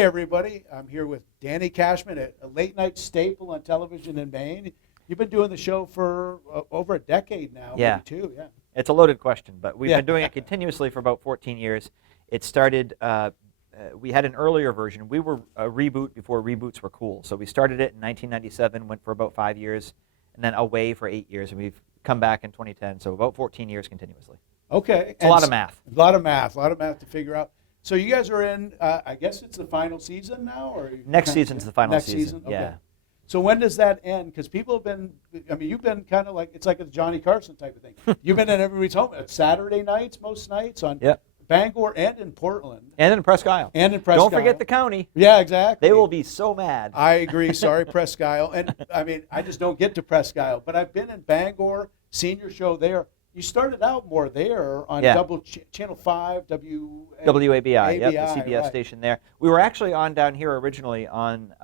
Hey, everybody. I'm here with Danny Cashman, a late-night staple on television in Maine. You've been doing the show for over a decade now, maybe two, yeah. It's a loaded question, but we've been doing it continuously for about 14 years. It started, we had an earlier version. We were a reboot before reboots were cool. So we started it in 1997, went for about 5 years, and then away for 8 years, and we've come back in 2010, so about 14 years continuously. Okay. It's a lot of math. A lot of math to figure out. So you guys are in, I guess it's the final season now? Or Next season's the final season. Okay. Yeah. So when does that end? Because people have been, I mean, you've been kind of like, it's like a Johnny Carson type of thing. You've been at everybody's home at Saturday nights, most nights, on Bangor and in Portland. And in Presque Isle. Don't forget the county. Yeah, exactly. They will be so mad. I agree. Sorry, Presque Isle. And, I mean, I just don't get to Presque Isle. But I've been in Bangor, seen your show there. You started out more there on Channel 5, WABI, the CBS right. station there. We were actually on down here originally on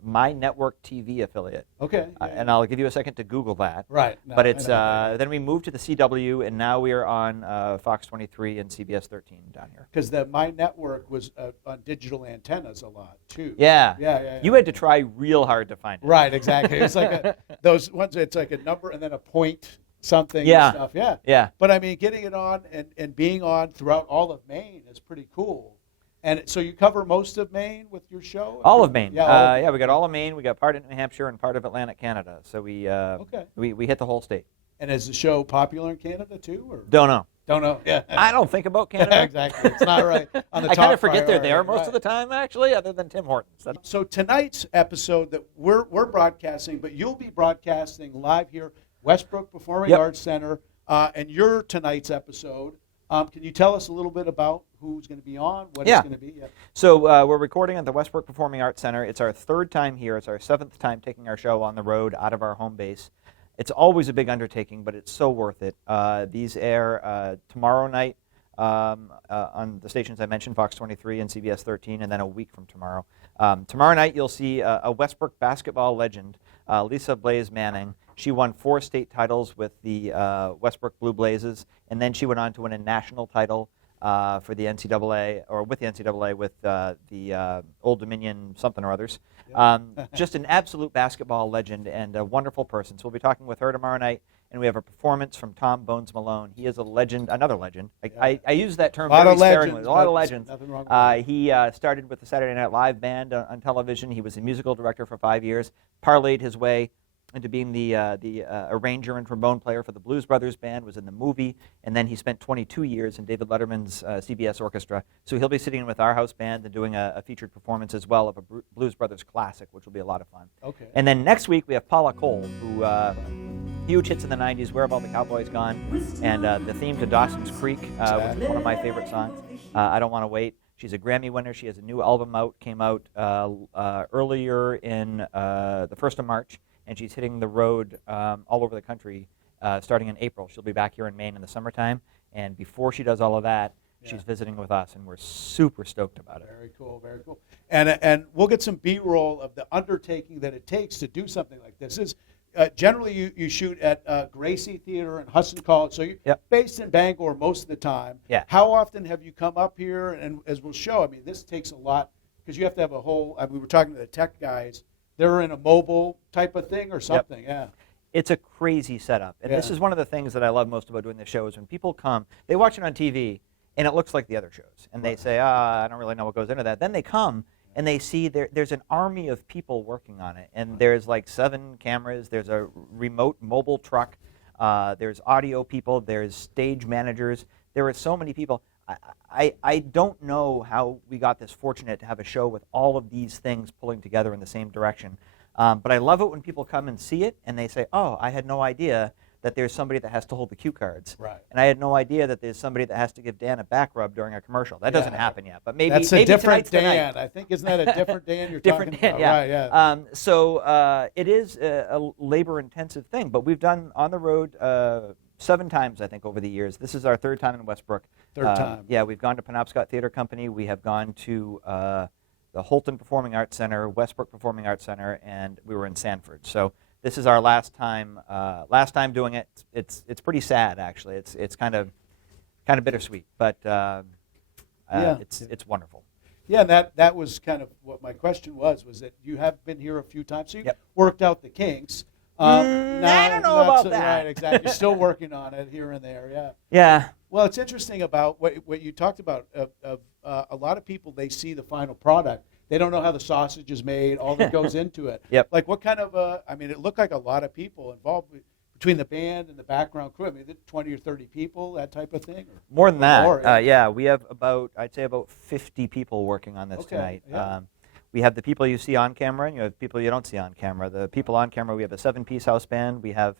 My Network TV affiliate. Okay. And I'll give you a second to Google that. Right. No, but it's then we moved to the CW, and now we are on Fox 23 and CBS 13 down here. Because the My Network was on digital antennas a lot, too. Yeah. You had to try real hard to find it. Right, exactly. It's like those ones, it's like a number and then a point something and stuff. Yeah. But I mean, getting it on and being on throughout all of Maine is pretty cool. And so you cover most of Maine with your show? All of Maine. Yeah, we got all of Maine. We got part of New Hampshire and part of Atlantic Canada. So we hit the whole state. And is the show popular in Canada too? Or? Don't know. Don't know. Yeah. I don't think about Canada. Exactly. It's not right on the I top kind of forget they're priority, there most of the time, actually, other than Tim Hortons. So tonight's episode that we're broadcasting, but you'll be broadcasting live here, Westbrook Performing Arts Center, and your tonight's episode. Can you tell us a little bit about who's going to be on, what it's going to be? Yeah. So we're recording at the Westbrook Performing Arts Center. It's our third time here. It's our seventh time taking our show on the road out of our home base. It's always a big undertaking, but it's so worth it. These air tomorrow night on the stations I mentioned, Fox 23 and CBS 13, and then a week from tomorrow. Tomorrow night you'll see a Westbrook basketball legend, Lisa Blaze Manning. She won 4 state titles with the Westbrook Blue Blazes, and then she went on to win a national title for the NCAA, or with the NCAA with the Old Dominion something or others. Just an absolute basketball legend and a wonderful person. So we'll be talking with her tomorrow night, and we have a performance from Tom Bones Malone. He is a legend, another legend. I use that term very sparingly. A lot of legends. Nothing wrong with he started with the Saturday Night Live band on television. He was a musical director for 5 years, parlayed his way into being the arranger and trombone player for the Blues Brothers band, was in the movie, and then he spent 22 years in David Letterman's CBS orchestra. So he'll be sitting in with our house band and doing a featured performance as well of a Blues Brothers classic, which will be a lot of fun. Okay. And then next week we have Paula Cole, who huge hits in the 90s, Where Have All the Cowboys Gone, and the theme to Dawson's Creek, which is one of my favorite songs, I Don't Want to Wait. She's a Grammy winner. She has a new album out, came out earlier in the 1st of March. And she's hitting the road all over the country starting in April. She'll be back here in Maine in the summertime. And before she does all of that, she's visiting with us, and we're super stoked about it. Very cool, very cool. And we'll get some B-roll of the undertaking that it takes to do something like this. Is generally you shoot at Gracie Theater in Hudson College, so you're based in Bangor most of the time. Yeah. How often have you come up here? And as we'll show, I mean, this takes a lot, because you have to have a whole, we were talking to the tech guys, they're in a mobile type of thing or something, It's a crazy setup. And this is one of the things that I love most about doing the show is when people come, they watch it on TV, and it looks like the other shows. And they say, I don't really know what goes into that. Then they come, and they see there's an army of people working on it. And there's like 7 cameras. There's a remote mobile truck. There's audio people. There's stage managers. There are so many people. I don't know how we got this fortunate to have a show with all of these things pulling together in the same direction. But I love it when people come and see it and they say, oh, I had no idea that there's somebody that has to hold the cue cards. Right. And I had no idea that there's somebody that has to give Dan a back rub during a commercial. That doesn't happen yet. But maybe that's a different Dan. I think, isn't that a different Dan you're different talking Dan, about? Yeah. Right, So it is a labor-intensive thing. But we've done on the road 7 times, I think, over the years. This is our 3rd time in Westbrook. Third time. Yeah, we've gone to Penobscot Theater Company. We have gone to the Holton Performing Arts Center, Westbrook Performing Arts Center, and we were in Sanford. So this is our last time doing it. It's pretty sad, actually. It's kind of bittersweet, but it's wonderful. Yeah, and that was kind of what my question was that you have been here a few times, so you Yep. worked out the kinks. I don't know about that. Right, exactly. You're still working on it here and there, yeah. Yeah. Well, it's interesting about what you talked about. A lot of people, they see the final product. They don't know how the sausage is made, all that goes into it. Yep. Like what kind of, it looked like a lot of people involved between the band and the background crew. 20 or 30 people, that type of thing? Or more than that. More, yeah, we have I'd say about 50 people working on this tonight. Yeah. We have the people you see on camera, and you have people you don't see on camera. The people on camera, we have a 7-piece house band. We have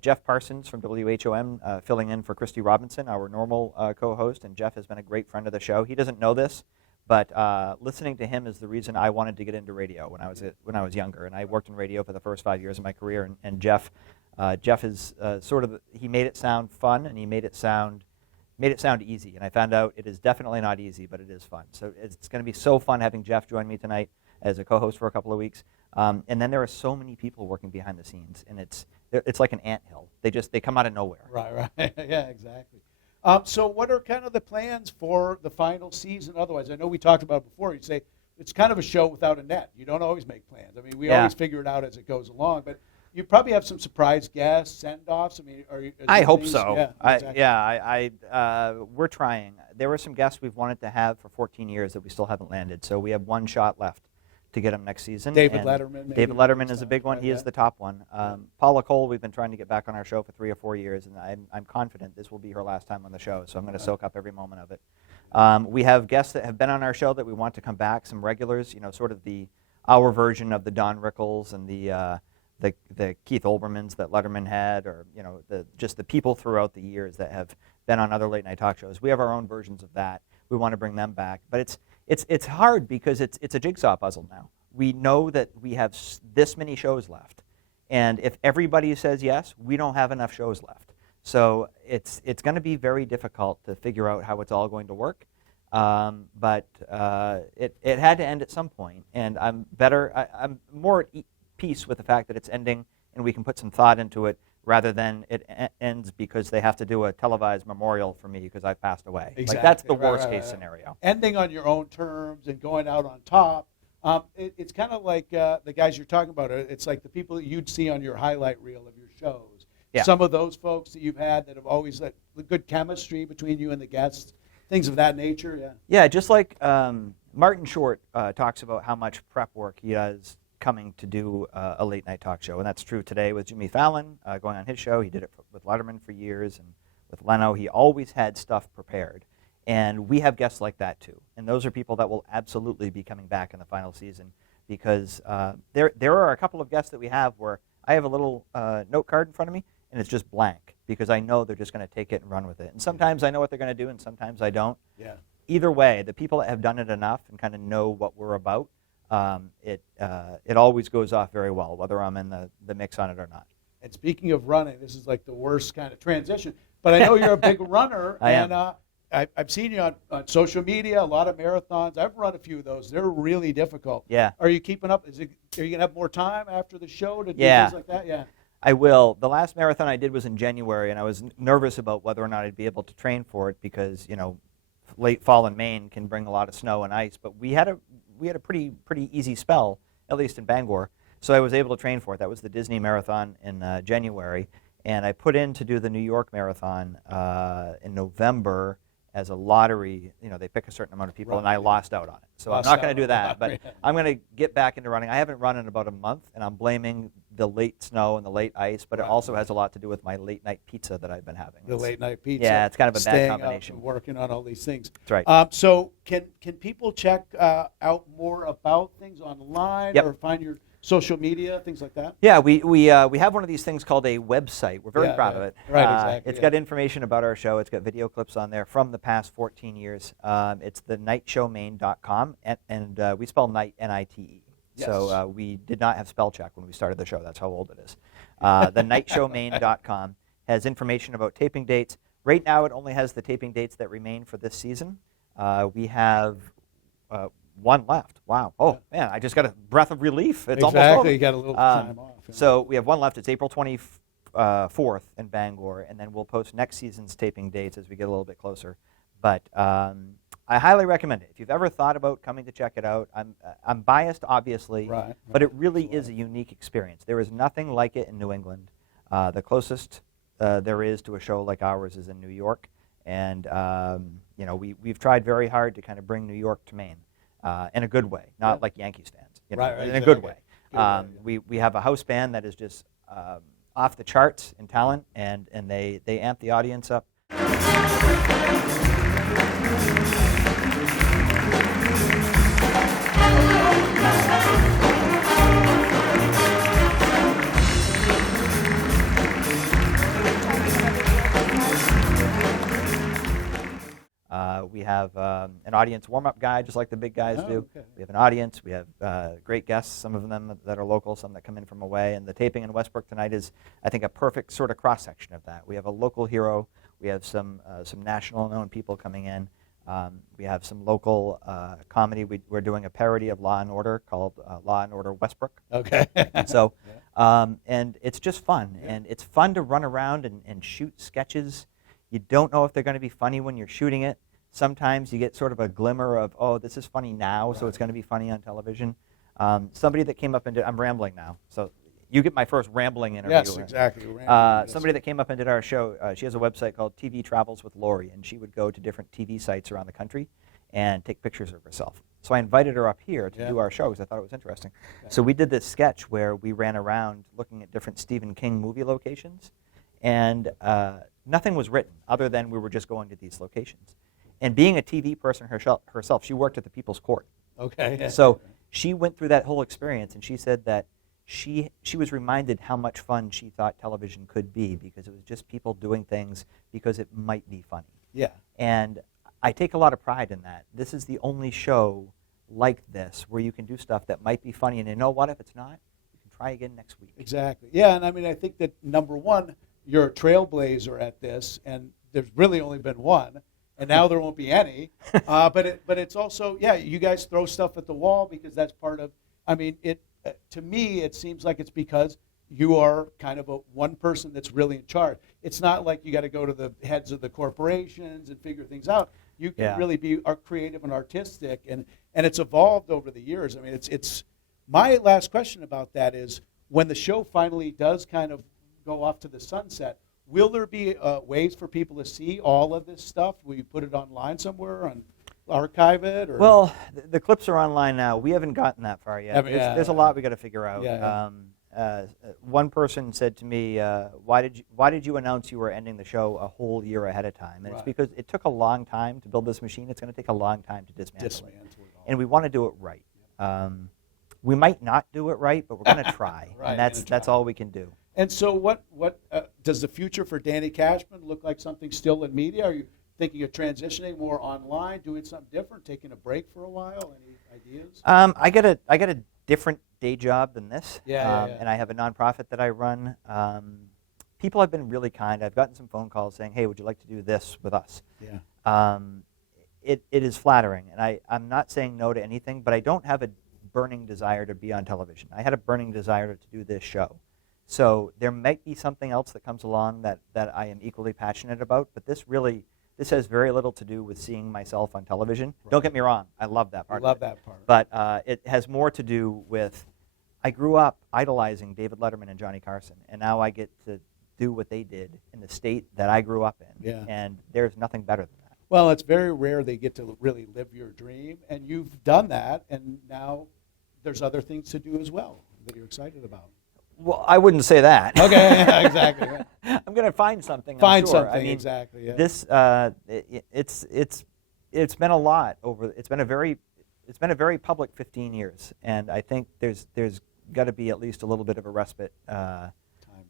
Jeff Parsons from WHOM filling in for Christy Robinson, our normal co-host, and Jeff has been a great friend of the show. He doesn't know this, but listening to him is the reason I wanted to get into radio when I was younger, and I worked in radio for the first 5 years of my career. And Jeff is he made it sound fun, and he made it sound easy. And I found out it is definitely not easy, but it is fun. So it's going to be so fun having Jeff join me tonight as a co-host for a couple of weeks. And then there are so many people working behind the scenes, and it's like an anthill. They come out of nowhere. Right. Yeah, exactly. So what are kind of the plans for the final season otherwise? I know we talked about it before. You say it's kind of a show without a net. You don't always make plans. We always figure it out as it goes along, but you probably have some surprise guests, send-offs. I hope so. Yeah, exactly. We're trying. There were some guests we've wanted to have for 14 years that we still haven't landed, so we have one shot left to get him next season. David Letterman. Maybe David Letterman is a big one. He is the top one. Paula Cole, we've been trying to get back on our show for 3 or 4 years, and I'm confident this will be her last time on the show, so I'm going to soak up every moment of it. We have guests that have been on our show that we want to come back, some regulars, sort of our version of the Don Rickles and the Keith Olbermanns that Letterman had, or just the people throughout the years that have been on other late night talk shows. We have our own versions of that. We want to bring them back, but it's hard because it's a jigsaw puzzle now. We know that we have this many shows left, and if everybody says yes, we don't have enough shows left. So it's going to be very difficult to figure out how it's all going to work. But it had to end at some point, and I'm more at peace with the fact that it's ending and we can put some thought into it rather than it ends because they have to do a televised memorial for me because I've passed away. Exactly. Like that's the worst case scenario. Ending on your own terms and going out on top. It's kind of like the guys you're talking about. It's like the people that you'd see on your highlight reel of your shows. Yeah. Some of those folks that you've had that have always had the good chemistry between you and the guests, things of that nature. Yeah. Yeah, just like Martin Short talks about how much prep work he does coming to do a late night talk show, and that's true today with Jimmy Fallon going on his show. He did it with Letterman for years, and with Leno, he always had stuff prepared. And we have guests like that too, and those are people that will absolutely be coming back in the final season because there are a couple of guests that we have where I have a little note card in front of me, and it's just blank because I know they're just going to take it and run with it. And sometimes I know what they're going to do, and sometimes I don't. Yeah. Either way, the people that have done it enough and kind of know what we're about, it always goes off very well, whether I'm in the mix on it or not. And speaking of running, this is like the worst kind of transition, but I know you're a big runner. I am. I've seen you on social media, a lot of marathons. I've run a few of those. They're really difficult. Yeah. Are you keeping up? Are you going to have more time after the show to do Yeah. things like that? Yeah. I will. The last marathon I did was in January, and I was nervous about whether or not I'd be able to train for it because, late fall in Maine can bring a lot of snow and ice, but we had a pretty easy spell, at least in Bangor, so I was able to train for it. That was the Disney Marathon in January, and I put in to do the New York Marathon in November as a lottery. They pick a certain amount of people, and I lost out on it. So I'm not going to do that, but I'm going to get back into running. I haven't run in about a month, and I'm blaming the late snow and the late ice, but it also has a lot to do with my late night pizza that I've been having. The late night pizza. Yeah, it's kind of a bad staying combination. Up and working on all these things. That's right. So can people check out more about things online or find your social media, things like that? Yeah, we have one of these things called a website. We're very proud of it. Right, exactly. It's got information about our show. It's got video clips on there from the past 14 years. It's the niteshowmaine.com, and we spell Nite, N-I-T-E. Yes. So we did not have spell check when we started the show. That's how old it is. The niteshowmaine.com has information about taping dates. Right now, it only has the taping dates that remain for this season. We have one left. Wow. Oh, man, I just got a breath of relief. It's almost over. You got a little time off. Yeah. So we have one left. It's April 24th in Bangor, and then we'll post next season's taping dates as we get a little bit closer. But I highly recommend it. If you've ever thought about coming to check it out, I'm biased, obviously, but it really is a unique experience. There is nothing like it in New England. The closest there is to a show like ours is in New York, and we've tried very hard to kind of bring New York to Maine in a good way, not like Yankees fans, in a good way. We have a house band that is just off the charts in talent, and they amp the audience up. We have an audience warm-up guy, just like the big guys do. Okay. We have an audience. We have great guests, some of them that are local, some that come in from away. And the taping in Westbrook tonight is, I think, a perfect sort of cross-section of that. We have a local hero. We have some national-known people coming in. We have some local comedy. We're doing a parody of Law & Order called Law & Order Westbrook. Okay. So, and it's just fun. Yeah. And it's fun to run around and shoot sketches. You don't know if they're going to be funny when you're shooting it. Sometimes you get sort of a glimmer of, oh, this is funny now, so it's going to be funny on television. Somebody that came up and did, I'm rambling now, so you get my first rambling interview. Yes, exactly. Somebody that came up and did our show, she has a website called TV Travels with Lori, and she would go to different TV sites around the country and take pictures of herself. So I invited her up here to do our show because I thought it was interesting. Okay. So we did this sketch where we ran around looking at different Stephen King movie locations, and nothing was written other than we were just going to these locations. And being a TV person herself, she worked at the People's Court. Okay. So she went through that whole experience, and she said that she was reminded how much fun she thought television could be because it was just people doing things because it might be funny. Yeah. And I take a lot of pride in that. This is the only show like this where you can do stuff that might be funny, and you know what? If it's not, you can try again next week. Exactly. Yeah, and I mean, I think that, number one, you're a trailblazer at this, and there's really only been one. And now there won't be any, but it's also, yeah, you guys throw stuff at the wall because that's part of, I mean, to me, it seems like it's because you are kind of one person that's really in charge. It's not like you got to go to the heads of the corporations and figure things out. You can really be creative and artistic, and it's evolved over the years. I mean, it's my last question about that is when the show finally does kind of go off to the sunset, will there be ways for people to see all of this stuff? Will you put it online somewhere and archive it? Or? Well, the clips are online now. We haven't gotten that far yet. There's a lot we got to figure out. One person said to me, "Why did you announce you were ending the show a whole year ahead of time?" And it's because it took a long time to build this machine. It's going to take a long time to dismantle it. And we want to do it right. We might not do it right, but we're going to try, and that's all we can do. And so what does the future for Danny Cashman look like? Something still in media? Are you thinking of transitioning more online, doing something different, taking a break for a while? Any ideas? I got a different day job than this, and I have a nonprofit that I run. People have been really kind. I've gotten some phone calls saying, hey, would you like to do this with us? Yeah. It is flattering, and I'm not saying no to anything, but I don't have a burning desire to be on television. I had a burning desire to do this show. So there might be something else that comes along that I am equally passionate about, but this has very little to do with seeing myself on television. Right. Don't get me wrong, I love that part. But it has more to do with, I grew up idolizing David Letterman and Johnny Carson, and now I get to do what they did in the state that I grew up in, and there's nothing better than that. Well, it's very rare they get to really live your dream, and you've done that, and now there's other things to do as well that you're excited about. Well, I wouldn't say that. Okay, yeah, exactly. Right. I'm going to find something. Find I'm sure. something. I mean, exactly. Yeah. This it's been a lot over. It's been a very public 15 years, and I think there's got to be at least a little bit of a respite to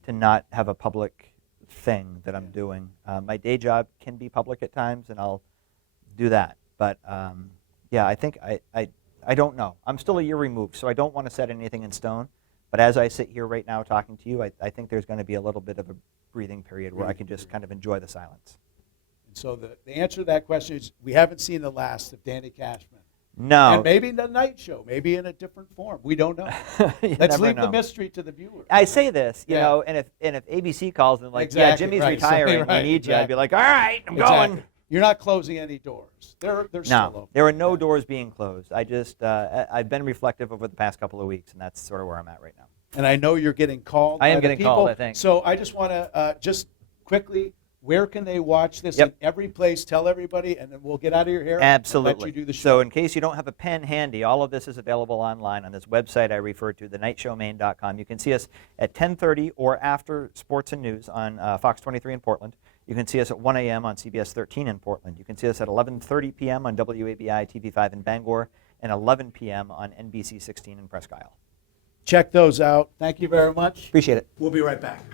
not have a public thing that I'm doing. My day job can be public at times, and I'll do that. But I think I don't know. I'm still a year removed, so I don't want to set anything in stone. But as I sit here right now talking to you, I think there's going to be a little bit of a breathing period where I can just kind of enjoy the silence. And so the answer to that question is we haven't seen the last of Danny Cashman. No. And maybe the Nite Show, maybe in a different form. We don't know. Let's leave the mystery to the viewer. I say this, you know, and if ABC calls and like, yeah, Jimmy's retiring, we need you, I'd be like, all right, I'm going. You're not closing any doors. They're still open. No, there are no doors being closed. I've been reflective over the past couple of weeks, and that's sort of where I'm at right now. And I know you're getting called. I am by the getting people. called, I think. So I just want to just quickly, where can they watch this? Yep. In every place. Tell everybody, and then we'll get out of your hair. Absolutely. And let you do the show. So in case you don't have a pen handy, all of this is available online on this website I referred to, theniteshowmaine.com. You can see us at 10:30 or after sports and news on Fox 23 in Portland. You can see us at 1 a.m. on CBS 13 in Portland. You can see us at 11:30 p.m. on WABI TV5 in Bangor and 11 p.m. on NBC 16 in Presque Isle. Check those out. Thank you very much. Appreciate it. We'll be right back.